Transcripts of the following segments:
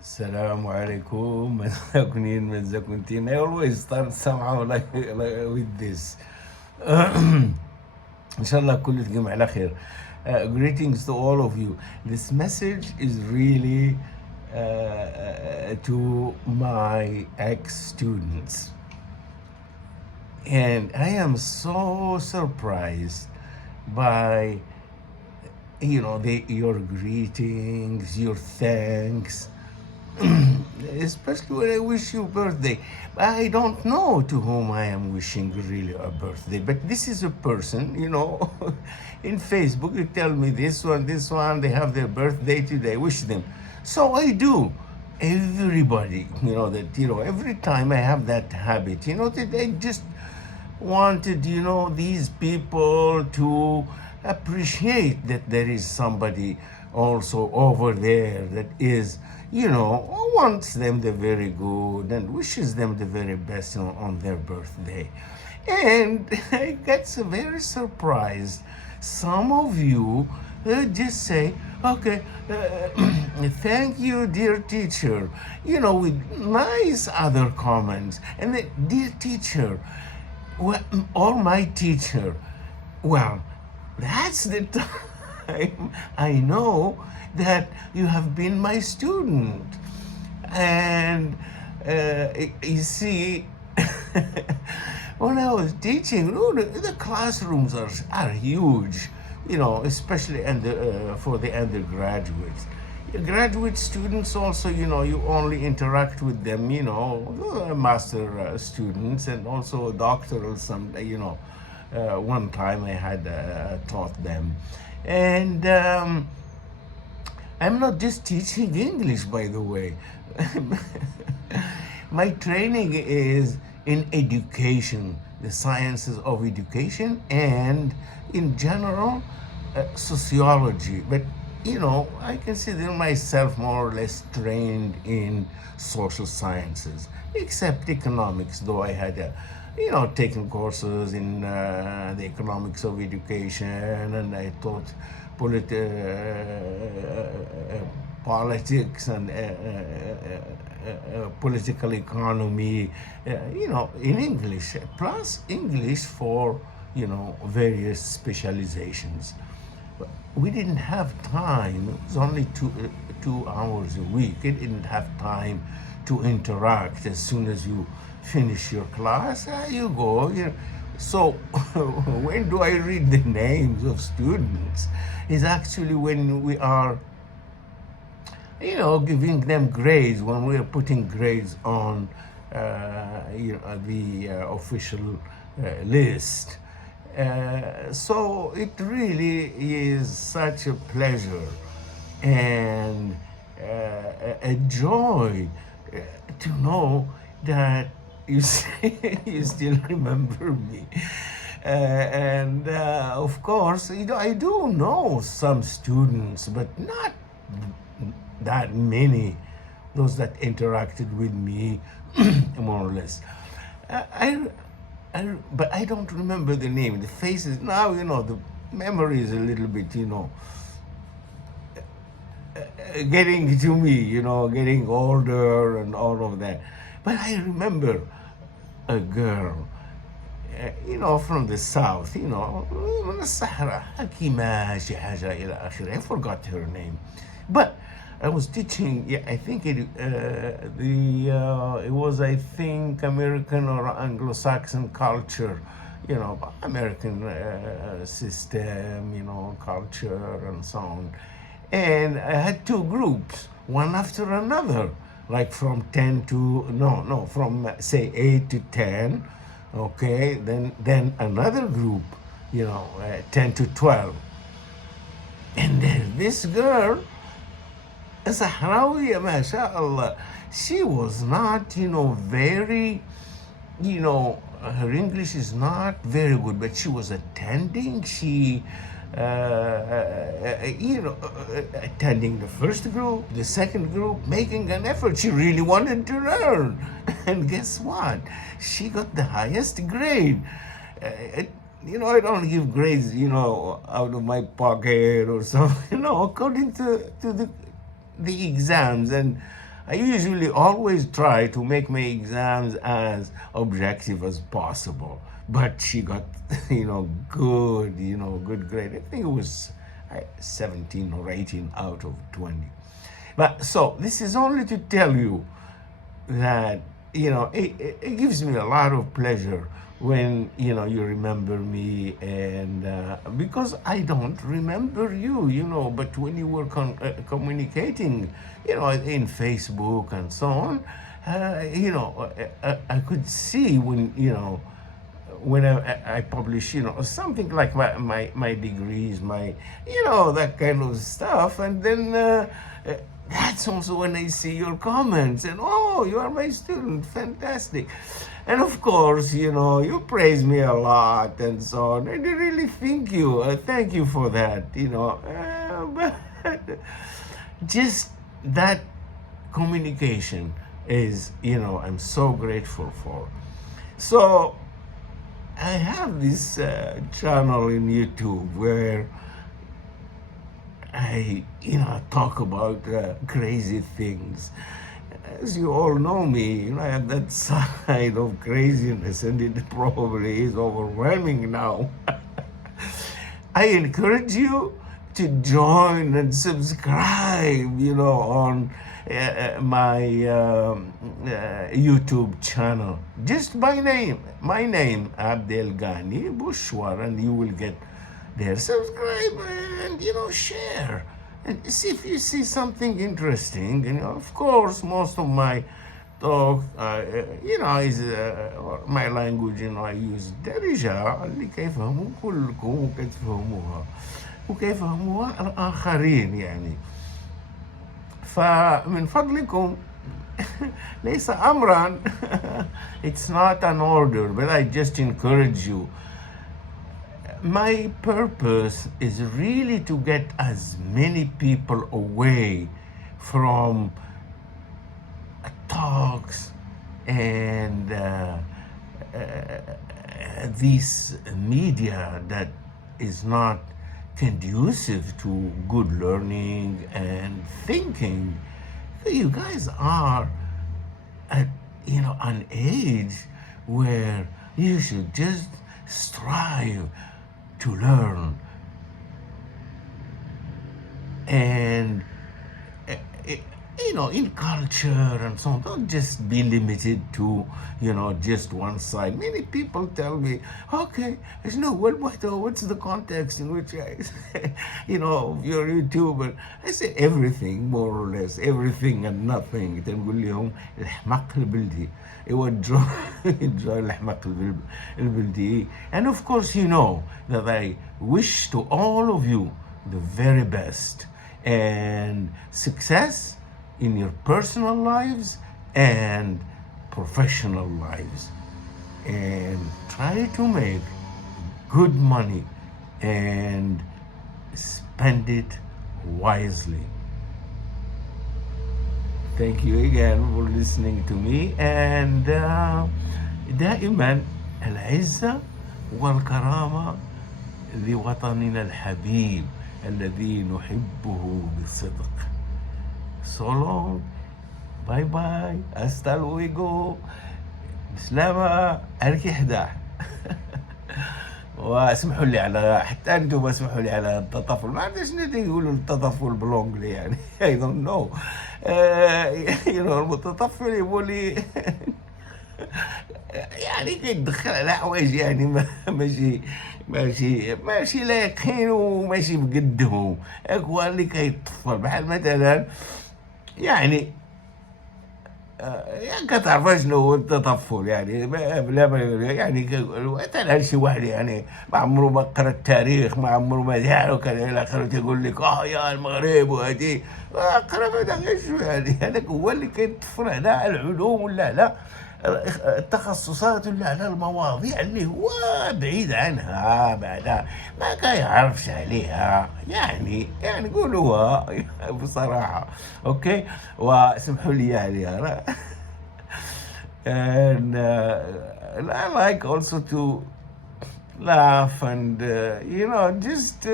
Assalamu alaikum, Mazakunin, Mazakuntin. I always start somehow like with this. Inshallah, kullu tqim ala khair. Greetings to all of you. This message is really to my ex-students. And I am so surprised by your greetings, your thanks, especially when I wish you birthday. I don't know to whom I am wishing really a birthday, but this is a person, in Facebook, you tell me this one, they have their birthday today, wish them. So I do. Everybody, every time I have that habit, that I just wanted, these people to appreciate that there is somebody also over there that is, wants them the very good and wishes them the very best on their birthday. And I get so very surprised. Some of you just say, okay, thank you, dear teacher, with nice other comments. And then, dear teacher, well, or my teacher, well, that's the time I know that you have been my student. And you see, when I was teaching, the classrooms are huge, especially for the undergraduates. Graduate students also, you only interact with them, master students and also doctoral some, one time I had taught them. And I'm not just teaching English, by the way. My training is in education, the sciences of education, and in general, sociology. But, I consider myself more or less trained in social sciences, except economics, though I had taken courses in the economics of education, and I taught politics and political economy, in English, plus English for, various specializations. But we didn't have time. It was only 2 hours a week. It didn't have time to interact. As soon as you finish your class, you go. So when do I read the names of students? Is actually when we are, giving them grades, when we are putting grades on, the official list. So it really is such a pleasure and a joy to know that you you still remember me. And of course, I do know some students, but not that many, those that interacted with me, more or less. But I don't remember the name, the faces. Now, the memory is a little bit, getting to me, getting older and all of that. But I remember a girl, from the south, من الصحراء, حكيمة شي حاجة إلى آخره. I forgot her name. But I was teaching, I think it was, I think, American or Anglo-Saxon culture, American system, culture and so on. And I had two groups, one after another, like from 10 to, from say 8 to 10, okay, then another group, 10 to 12. And then this girl, Sahrawiya, mashallah, she was not, very, her English is not very good, but she was attending, attending the first group, the second group, making an effort. She really wanted to learn. And guess what? She got the highest grade. I don't give grades, out of my pocket or something, according to the exams. And I usually always try to make my exams as objective as possible. But she got, good grade. I think it was 17 or 18 out of 20. But so this is only to tell you that it gives me a lot of pleasure when you remember me, and because I don't remember you, but when you were communicating in Facebook and so on, I could see when I publish something like my degrees, that kind of stuff, and then that's also when I see your comments and, oh, you are my student, fantastic. And of course, you praise me a lot and so on. And I really thank you for that, but just that communication is, I'm so grateful for. So I have this channel in YouTube where I talk about crazy things. As you all know me, I have that side of craziness, and it probably is overwhelming now. I encourage you to join and subscribe, on my YouTube channel. Just by name, my name, Abdel Ghani Bushwar, and you will get there. Subscribe and share, and see if you see something interesting. And of course, most of my talk, is my language. I use درجة اللي كيفهموا كلكم وكتفهموها وكيفهموها الآخرين يعني. فمن فضلكم ليس أمرا. It's not an order, but I just encourage you. My purpose is really to get as many people away from talks and this media that is not conducive to good learning and thinking. You guys are at an age where you should just strive to learn, and in culture and so on. Don't just be limited to just one side. Many people tell me, okay, what's the context in which I you're a YouTuber? I say everything, more or less, everything and nothing. تنقول لهم الحماق البلدي يوجه الحماق البلدي. And of course, that I wish to all of you the very best and success in your personal lives and professional lives, and try to make good money and spend it wisely. Thank you again for listening to me, and دائما العزة والكرامة لوطننا الحبيب الذي نحبه بصدق. So long, bye bye, hasta luego, بسلامة، أركي 11. واسمحوا لي على حتى انتم اسمحوا لي على التطفل، ما عرفت شنو يقولوا التطفل بالانجلي يعني. I don't know. المتطفل يقول لي يعني كيدخل على حوايج يعني ماشي لايقين وماشي بقدهم. هو اللي كيطفل بحال مثلا يعني كتعرف شنو هو التطفل يعني بلا يعني مثلا شي واحد يعني ما عمره ما قرا التاريخ، ما عمره ما دار وكذا الى اخره، تيقول لك يا المغرب وهادي قرا هذا غير شو يعني. هذاك هو اللي كيطفل على العلوم ولا على التخصصات ولا على المواضيع اللي هو بعيد عنها، بعدا ما كيعرفش عليها يعني قولوها بصراحة. اوكي، واسمحوا لي عليها. And I like also to laugh and just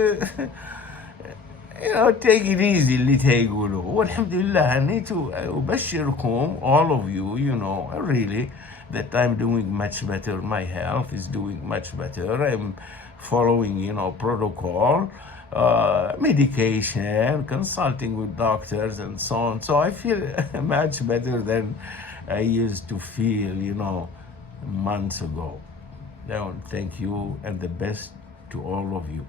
take it easy اللي تقولوا. والحمد لله I need to أبشركم all of you, really that I'm doing much better. My health is doing much better. I'm following, protocol, medication, consulting with doctors and so on. So I feel much better than I used to feel, months ago. Now, thank you and the best to all of you.